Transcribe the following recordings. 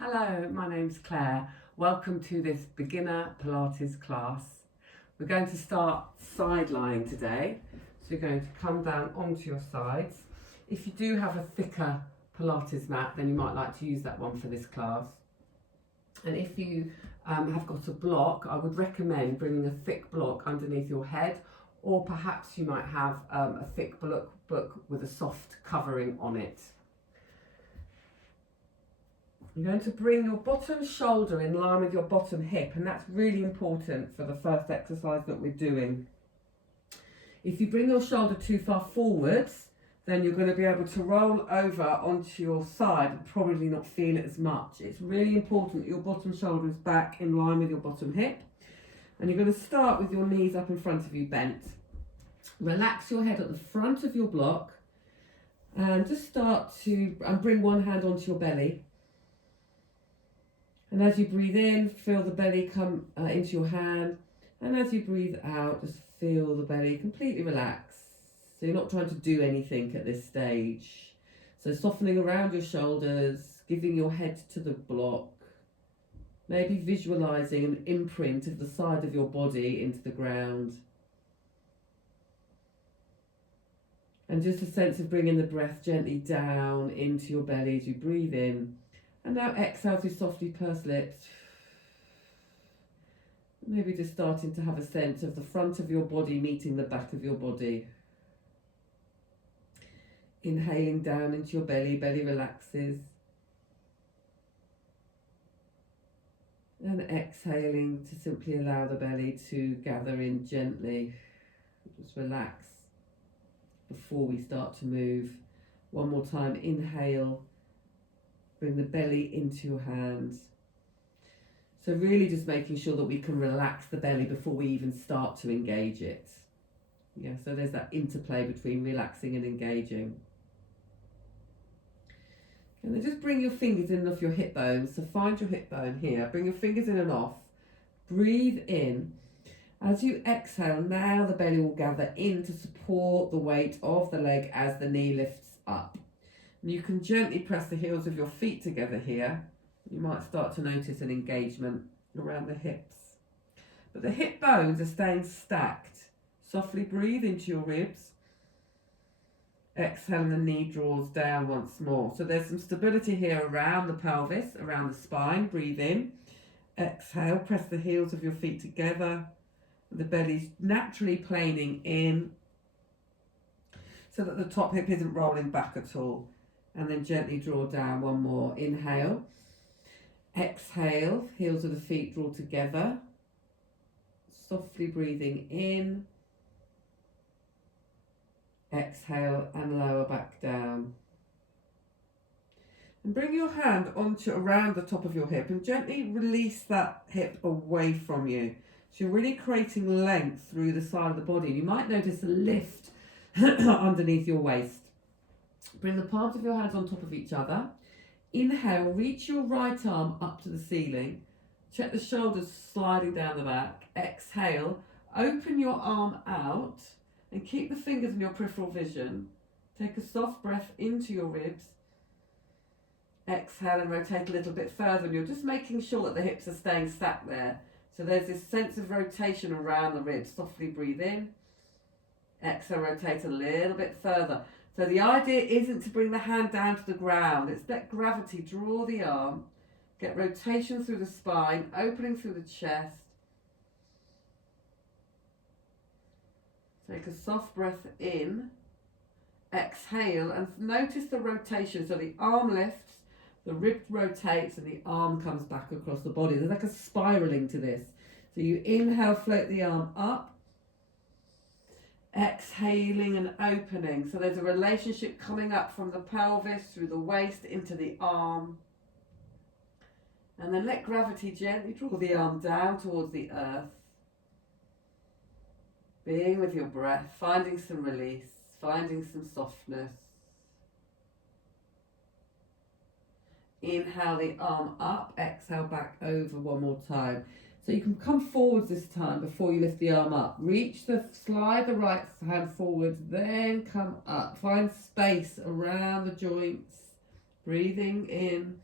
Hello, my name's Claire. Welcome to this beginner Pilates class. We're going to start side lying today. So you're going to come down onto your sides. If you do have a thicker Pilates mat, then you might like to use that one for this class. And if you have got a block, I would recommend bringing a thick block underneath your head, or perhaps you might have a thick book with a soft covering on it. You're going to bring your bottom shoulder in line with your bottom hip, and that's really important for the first exercise that we're doing. If you bring your shoulder too far forwards, then you're going to be able to roll over onto your side and probably not feel it as much. It's really important that your bottom shoulder is back in line with your bottom hip. And you're going to start with your knees up in front of you bent. Relax your head at the front of your block and just start to bring one hand onto your belly. And as you breathe in, feel the belly come into your hand. And as you breathe out, just feel the belly completely relax. So you're not trying to do anything at this stage. So softening around your shoulders, giving your head to the block. Maybe visualising an imprint of the side of your body into the ground. And just a sense of bringing the breath gently down into your belly as you breathe in. And now exhale to softly purse lips. Maybe just starting to have a sense of the front of your body meeting the back of your body. Inhaling down into your belly, belly relaxes. And exhaling to simply allow the belly to gather in gently. Just relax before we start to move. One more time, inhale. Bring the belly into your hands. So really just making sure that we can relax the belly before we even start to engage it. Yeah, so there's that interplay between relaxing and engaging. And then just bring your fingers in and off your hip bones. So find your hip bone here. Bring your fingers in and off. Breathe in. As you exhale, now the belly will gather in to support the weight of the leg as the knee lifts up. And you can gently press the heels of your feet together here. You might start to notice an engagement around the hips. But the hip bones are staying stacked. Softly breathe into your ribs. Exhale and the knee draws down once more. So there's some stability here around the pelvis, around the spine. Breathe in. Exhale, press the heels of your feet together. The belly's naturally planing in so that the top hip isn't rolling back at all. And then gently draw down one more. Inhale. Exhale, heels of the feet draw together. Softly breathing in. Exhale and lower back down. And bring your hand onto around the top of your hip and gently release that hip away from you. So you're really creating length through the side of the body. You might notice a lift underneath your waist. Bring the palms of your hands on top of each other. Inhale, reach your right arm up to the ceiling. Check the shoulders sliding down the back. Exhale, open your arm out and keep the fingers in your peripheral vision. Take a soft breath into your ribs. Exhale and rotate a little bit further. And you're just making sure that the hips are staying sat there. So there's this sense of rotation around the ribs. Softly breathe in. Exhale, rotate a little bit further. So the idea isn't to bring the hand down to the ground. It's let gravity draw the arm, get rotation through the spine, opening through the chest. Take a soft breath in. Exhale and notice the rotation. So the arm lifts, the rib rotates and the arm comes back across the body. There's like a spiraling to this. So you inhale, float the arm up. Exhaling and opening. So there's a relationship coming up from the pelvis through the waist into the arm. And then let gravity gently draw the arm down towards the earth. Being with your breath, finding some release, finding some softness. Inhale the arm up, exhale back over one more time. So you can come forwards this time before you lift the arm up. Slide the right hand forwards, then come up. Find space around the joints. Breathing in.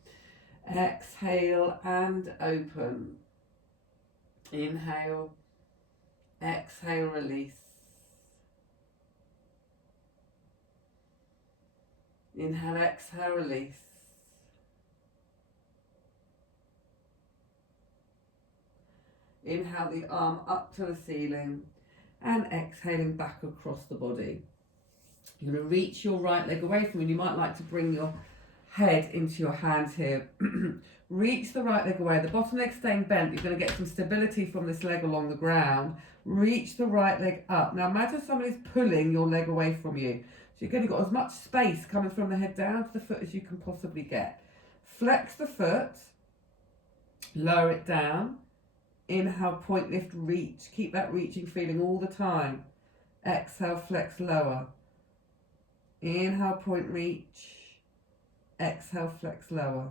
Exhale and open. Inhale, exhale, release. Inhale, exhale, release. Inhale the arm up to the ceiling and exhaling back across the body. You're going to reach your right leg away from you. You might like to bring your head into your hands here. Reach the right leg away. The bottom leg staying bent. You're going to get some stability from this leg along the ground. Reach the right leg up. Now imagine somebody's pulling your leg away from you. So you've only got as much space coming from the head down to the foot as you can possibly get. Flex the foot. Lower it down. Inhale, point, lift, reach. Keep that reaching feeling all the time. Exhale, flex, lower. Inhale, point, reach. Exhale, flex, lower.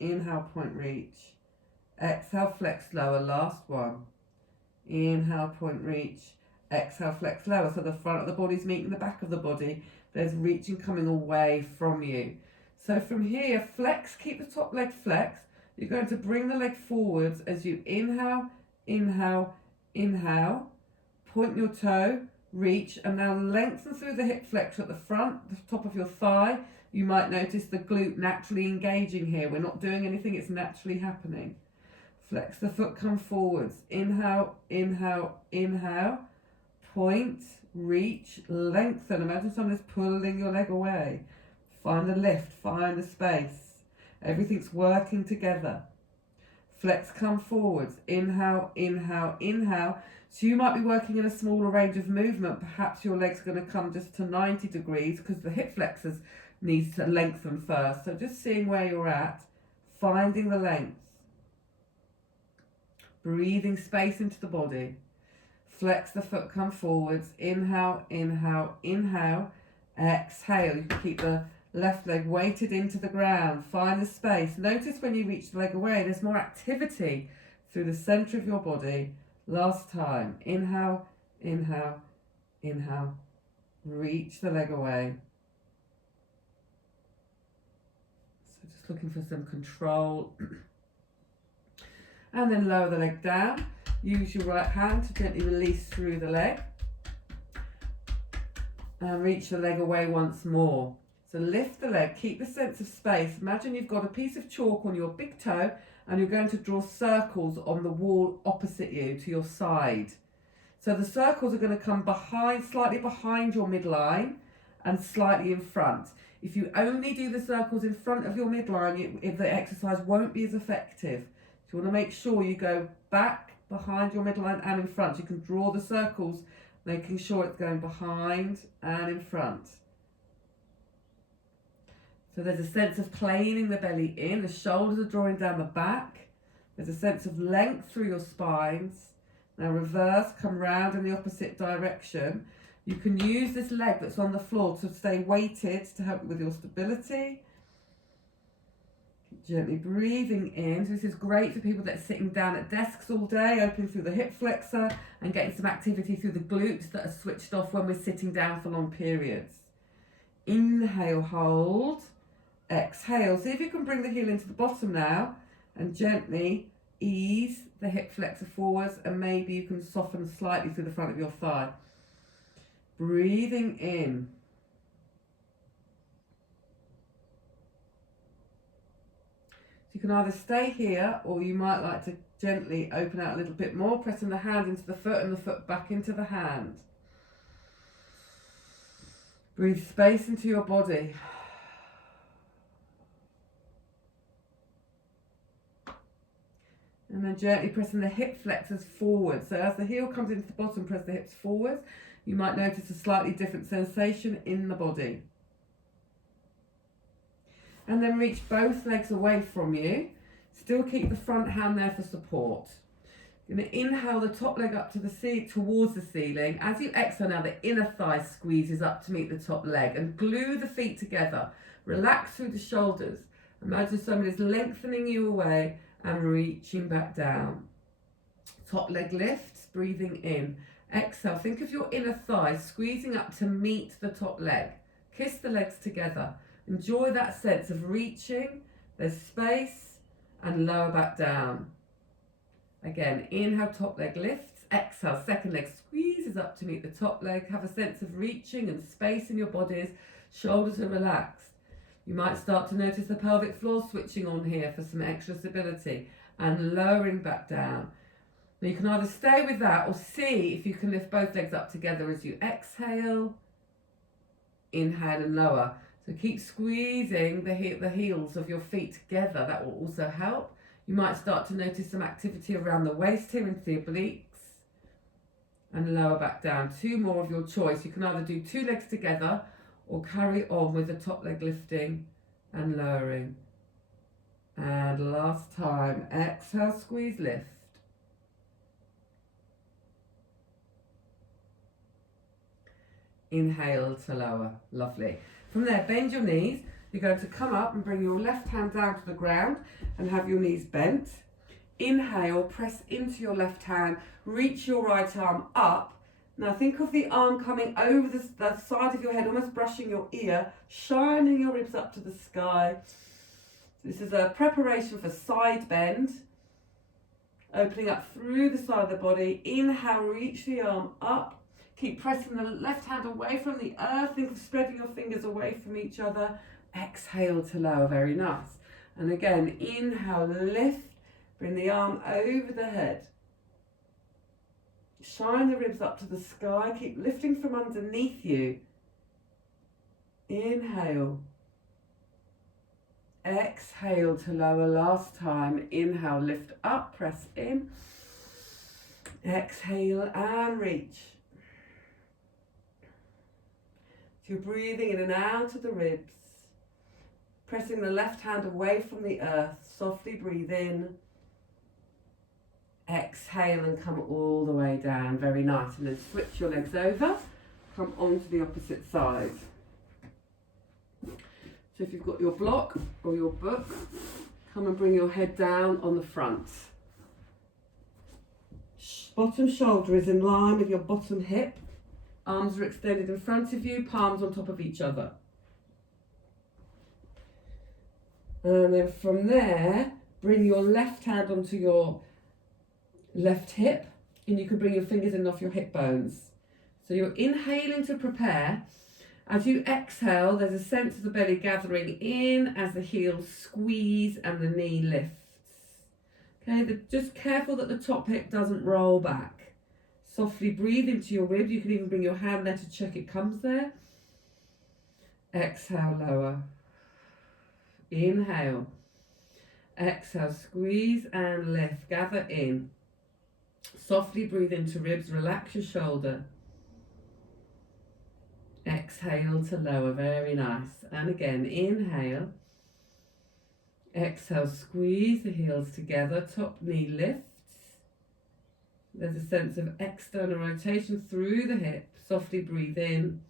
Inhale, point, reach. Exhale, flex, lower. Last one. Inhale, point, reach. Exhale, flex, lower. So the front of the body's meeting the back of the body. There's reaching coming away from you. So from here, flex, keep the top leg flexed. You're going to bring the leg forwards as you inhale, inhale, inhale. Point your toe, reach, and now lengthen through the hip flexor at the front, the top of your thigh. You might notice the glute naturally engaging here. We're not doing anything, it's naturally happening. Flex the foot, come forwards. Inhale, inhale, inhale. Point, reach, lengthen. Imagine someone is pulling your leg away. Find the lift, find the space. Everything's working together. Flex, come forwards. Inhale, inhale, inhale. So you might be working in a smaller range of movement. Perhaps your leg's going to come just to 90 degrees because the hip flexors needs to lengthen first. So just seeing where you're at, finding the length. Breathing space into the body. Flex the foot, come forwards. Inhale, inhale, inhale. Exhale. You can keep the left leg weighted into the ground. Find the space. Notice when you reach the leg away, there's more activity through the center of your body. Last time. Inhale, inhale, inhale. Reach the leg away. So just looking for some control. And then lower the leg down. Use your right hand to gently release through the leg. And reach the leg away once more. So lift the leg, keep the sense of space. Imagine you've got a piece of chalk on your big toe and you're going to draw circles on the wall opposite you to your side. So the circles are going to come behind, slightly behind your midline and slightly in front. If you only do the circles in front of your midline, the exercise won't be as effective. So you want to make sure you go back, behind your midline and in front. You can draw the circles, making sure it's going behind and in front. So there's a sense of planing the belly in, the shoulders are drawing down the back. There's a sense of length through your spines. Now reverse, come round in the opposite direction. You can use this leg that's on the floor to stay weighted to help with your stability. Gently breathing in. So this is great for people that are sitting down at desks all day, opening through the hip flexor and getting some activity through the glutes that are switched off when we're sitting down for long periods. Inhale, hold. Exhale. See if you can bring the heel into the bottom now and gently ease the hip flexor forwards, and maybe you can soften slightly through the front of your thigh. Breathing in. So you can either stay here or you might like to gently open out a little bit more, pressing the hand into the foot and the foot back into the hand. Breathe space into your body. And then gently pressing the hip flexors forward. So as the heel comes into the bottom, press the hips forward. You might notice a slightly different sensation in the body. And then reach both legs away from you. Still keep the front hand there for support. You're going to inhale the top leg up to the towards the ceiling. As you exhale now, the inner thigh squeezes up to meet the top leg, and glue the feet together. Relax through the shoulders. Imagine someone is lengthening you away and reaching back down. Top leg lifts, breathing in. Exhale, think of your inner thigh squeezing up to meet the top leg. Kiss the legs together. Enjoy that sense of reaching There's space, and lower back down. Again, inhale, top leg lifts. Exhale, second leg squeezes up to meet the top leg. Have a sense of reaching and space in your bodies. Shoulders are relaxed. You might start to notice the pelvic floor switching on here for some extra stability and lowering back down. Now you can either stay with that or see if you can lift both legs up together as you exhale, inhale and lower. So keep squeezing the heels of your feet together. That will also help. You might start to notice some activity around the waist here into the obliques and lower back down. Two more of your choice. You can either do two legs together or carry on with the top leg lifting and lowering. And last time, exhale, squeeze, lift. Inhale to lower. Lovely. From there, bend your knees. You're going to come up and bring your left hand down to the ground and have your knees bent. Inhale, press into your left hand, reach your right arm up. Now think of the arm coming over the side of your head, almost brushing your ear, shining your ribs up to the sky. This is a preparation for side bend. Opening up through the side of the body. Inhale, reach the arm up. Keep pressing the left hand away from the earth. Think of spreading your fingers away from each other. Exhale to lower, very nice. And again, inhale, lift, bring the arm over the head. Shine the ribs up to the sky, keep lifting from underneath you. Inhale. Exhale to lower, last time. Inhale, lift up, press in. Exhale and reach. So you're breathing in and out of the ribs. Pressing the left hand away from the earth. Softly breathe in. Exhale and come all the way down. Very nice. And then switch your legs over. Come onto the opposite side. So if you've got your block or your book, come and bring your head down on the front. Bottom shoulder is in line with your bottom hip. Arms are extended in front of you, palms on top of each other. And then from there, bring your left hand onto your left hip, and you can bring your fingers in and off your hip bones. So you're inhaling to prepare. As you exhale, there's a sense of the belly gathering in as the heels squeeze and the knee lifts. Okay, just careful that the top hip doesn't roll back. Softly breathe into your rib. You can even bring your hand there to check it comes there. Exhale, lower. Inhale. Exhale, squeeze and lift. Gather in. Softly breathe into ribs. Relax your shoulder. Exhale to lower. Very nice. And again, inhale. Exhale, squeeze the heels together. Top knee lifts. There's a sense of external rotation through the hip. Softly breathe in.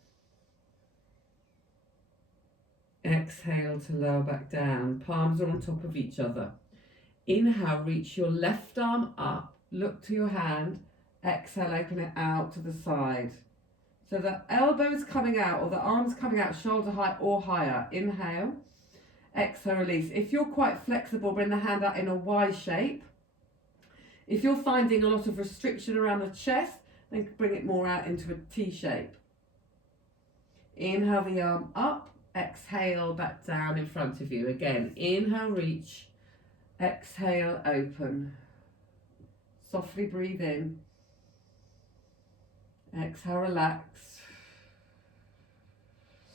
Exhale to lower back down. Palms are on top of each other. Inhale, reach your left arm up. Look to your hand. Exhale, open it out to the side. So the elbows coming out or the arms coming out shoulder height or higher. Inhale. Exhale, release. If you're quite flexible, bring the hand out in a Y shape. If you're finding a lot of restriction around the chest, then bring it more out into a T shape. Inhale the arm up. Exhale back down in front of you. Again, inhale, reach. Exhale, open. Softly breathe in. Exhale, relax.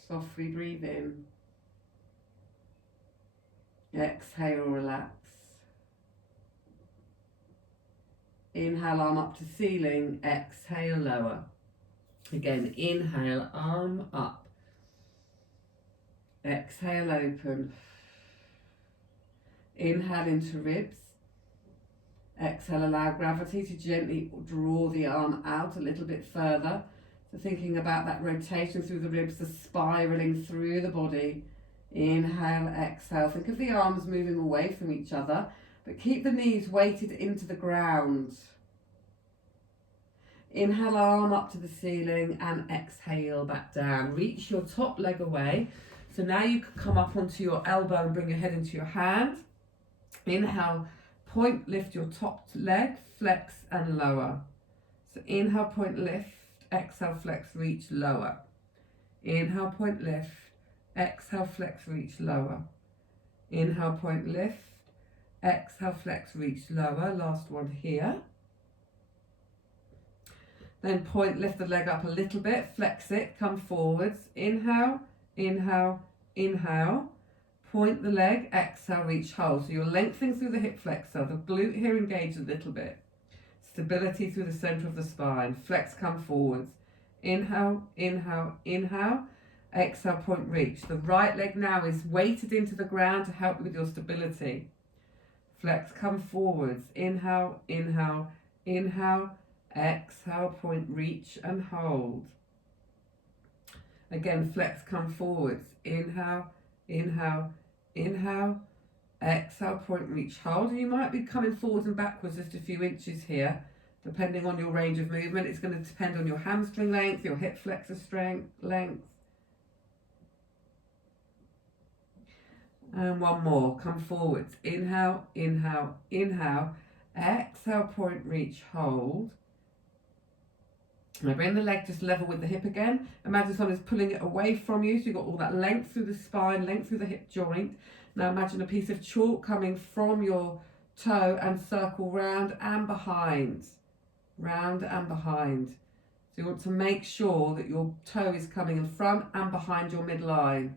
Softly breathe in. Exhale, relax. Inhale, arm up to ceiling. Exhale, lower. Again, inhale, arm up. Exhale, open. Inhale into ribs. Exhale, allow gravity to gently draw the arm out a little bit further. So thinking about that rotation through the ribs, the spiraling through the body. Inhale, exhale. Think of the arms moving away from each other, but keep the knees weighted into the ground. Inhale, arm up to the ceiling and exhale back down. Reach your top leg away. So now you can come up onto your elbow and bring your head into your hand. Inhale, point, lift your top leg, flex and lower. So inhale, point, lift, exhale, flex, reach, lower. Inhale, point, lift, exhale, flex, reach, lower. Inhale, point, lift, exhale, flex, reach, lower. Last one here. Then point, lift the leg up a little bit, flex it, come forwards. Inhale, inhale, inhale. Point the leg, exhale, reach, hold. So you're lengthening through the hip flexor. The glute here engaged a little bit. Stability through the center of the spine. Flex, come forwards. Inhale, inhale, inhale. Exhale, point, reach. The right leg now is weighted into the ground to help with your stability. Flex, come forwards. Inhale, inhale, inhale. Exhale, point, reach and hold. Again, flex, come forwards. Inhale, inhale, inhale. Exhale, point, reach, hold. And you might be coming forwards and backwards just a few inches here, depending on your range of movement. It's going to depend on your hamstring length, your hip flexor strength, length. And one more, come forwards. Inhale, inhale, inhale. Exhale, point, reach, hold. Now bring the leg just level with the hip again. Imagine someone's pulling it away from you, so you've got all that length through the spine, length through the hip joint. Now imagine a piece of chalk coming from your toe and circle round and behind. Round and behind. So you want to make sure that your toe is coming in front and behind your midline.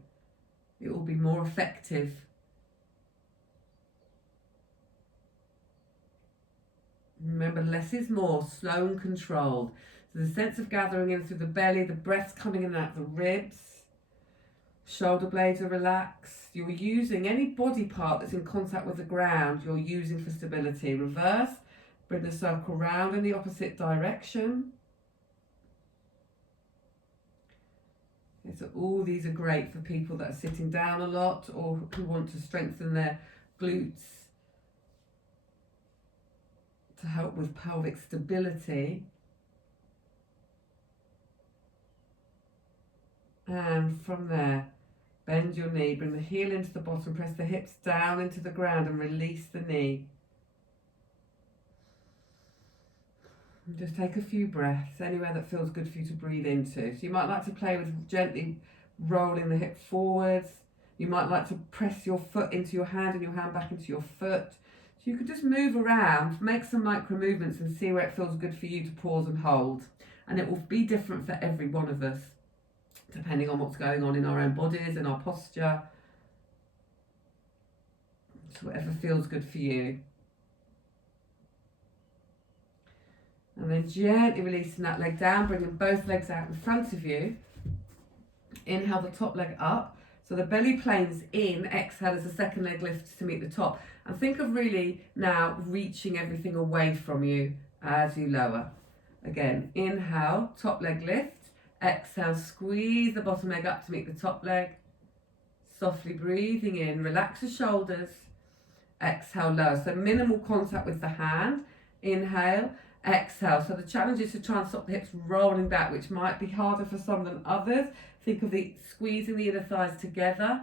It will be more effective. Remember, less is more, slow and controlled. So the sense of gathering in through the belly, the breath coming in and out the ribs, shoulder blades are relaxed. You're using any body part that's in contact with the ground, you're using for stability. Reverse, bring the circle round in the opposite direction. Okay, so all these are great for people that are sitting down a lot or who want to strengthen their glutes to help with pelvic stability. And from there, bend your knee, bring the heel into the bottom, press the hips down into the ground and release the knee. And just take a few breaths, anywhere that feels good for you to breathe into. So you might like to play with gently rolling the hip forwards. You might like to press your foot into your hand and your hand back into your foot. So you could just move around, make some micro movements and see where it feels good for you to pause and hold. And it will be different for every one of us, depending on what's going on in our own bodies and our posture. So whatever feels good for you. And then gently releasing that leg down, bringing both legs out in front of you. Inhale the top leg up. So the belly planes in, exhale as the second leg lifts to meet the top. And think of really now reaching everything away from you as you lower. Again, inhale, top leg lift. Exhale, squeeze the bottom leg up to meet the top leg. Softly breathing in, relax the shoulders. Exhale, lower. So minimal contact with the hand. Inhale, exhale. So the challenge is to try and stop the hips rolling back, which might be harder for some than others. Think of the squeezing the inner thighs together.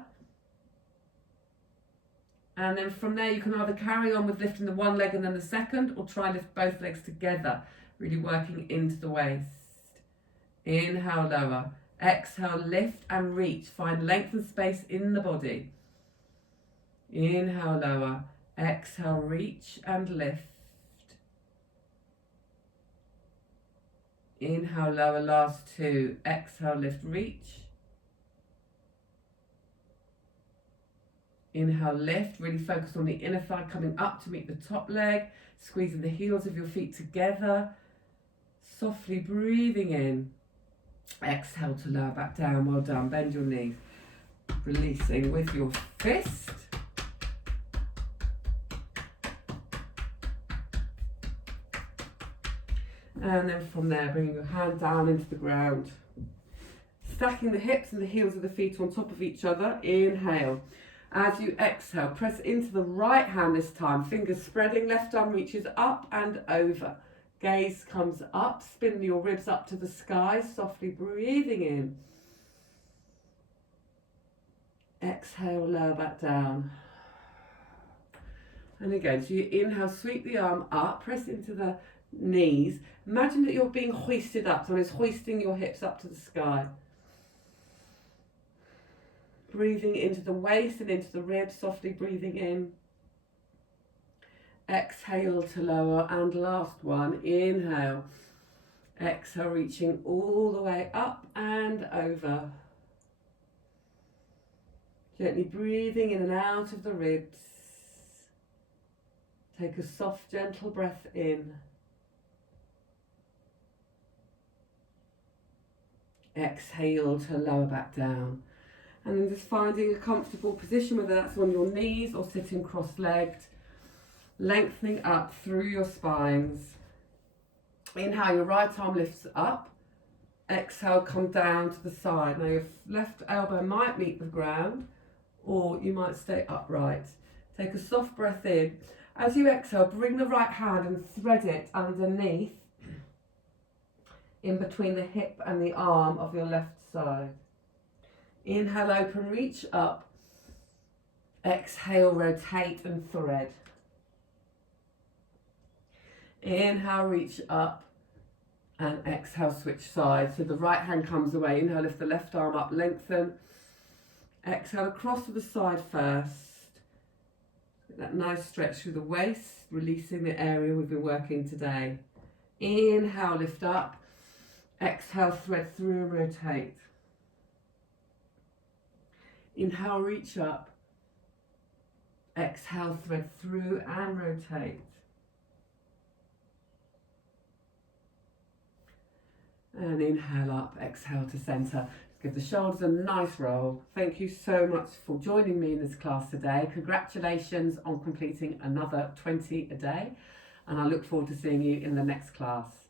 And then from there, you can either carry on with lifting the one leg and then the second, or try and lift both legs together, really working into the waist. Inhale, lower. Exhale, lift and reach. Find length and space in the body. Inhale, lower. Exhale, reach and lift. Inhale, lower, last two. Exhale, lift, reach. Inhale, lift. Really focus on the inner thigh coming up to meet the top leg. Squeezing the heels of your feet together. Softly breathing in. Exhale to lower back down. Well done. Bend your knees. Releasing with your fist. And then from there, bringing your hand down into the ground. Stacking the hips and the heels of the feet on top of each other. Inhale. As you exhale, press into the right hand this time. Fingers spreading, left arm reaches up and over. Gaze comes up, spin your ribs up to the sky, softly breathing in. Exhale, lower back down. And again, so you inhale, sweep the arm up, press into the knees. Imagine that you're being hoisted up. Someone is hoisting your hips up to the sky. Breathing into the waist and into the ribs, softly breathing in. Exhale to lower, and last one, inhale. Exhale, reaching all the way up and over. Gently breathing in and out of the ribs. Take a soft, gentle breath in. Exhale to lower back down. And then just finding a comfortable position, whether that's on your knees or sitting cross-legged. Lengthening up through your spines. Inhale, your right arm lifts up. Exhale, come down to the side. Now your left elbow might meet the ground, or you might stay upright. Take a soft breath in. As you exhale, bring the right hand and thread it underneath, in between the hip and the arm of your left side. Inhale, open, reach up. Exhale, rotate and thread. Inhale, reach up, and exhale, switch sides. So the right hand comes away. Inhale, lift the left arm up, lengthen. Exhale, across to the side first. That nice stretch through the waist, releasing the area we've been working today. Inhale, lift up. Exhale, thread through and rotate. Inhale, reach up. Exhale, thread through and rotate. And inhale up, exhale to centre. Give the shoulders a nice roll. Thank you so much for joining me in this class today. Congratulations on completing another 20 a day. And I look forward to seeing you in the next class.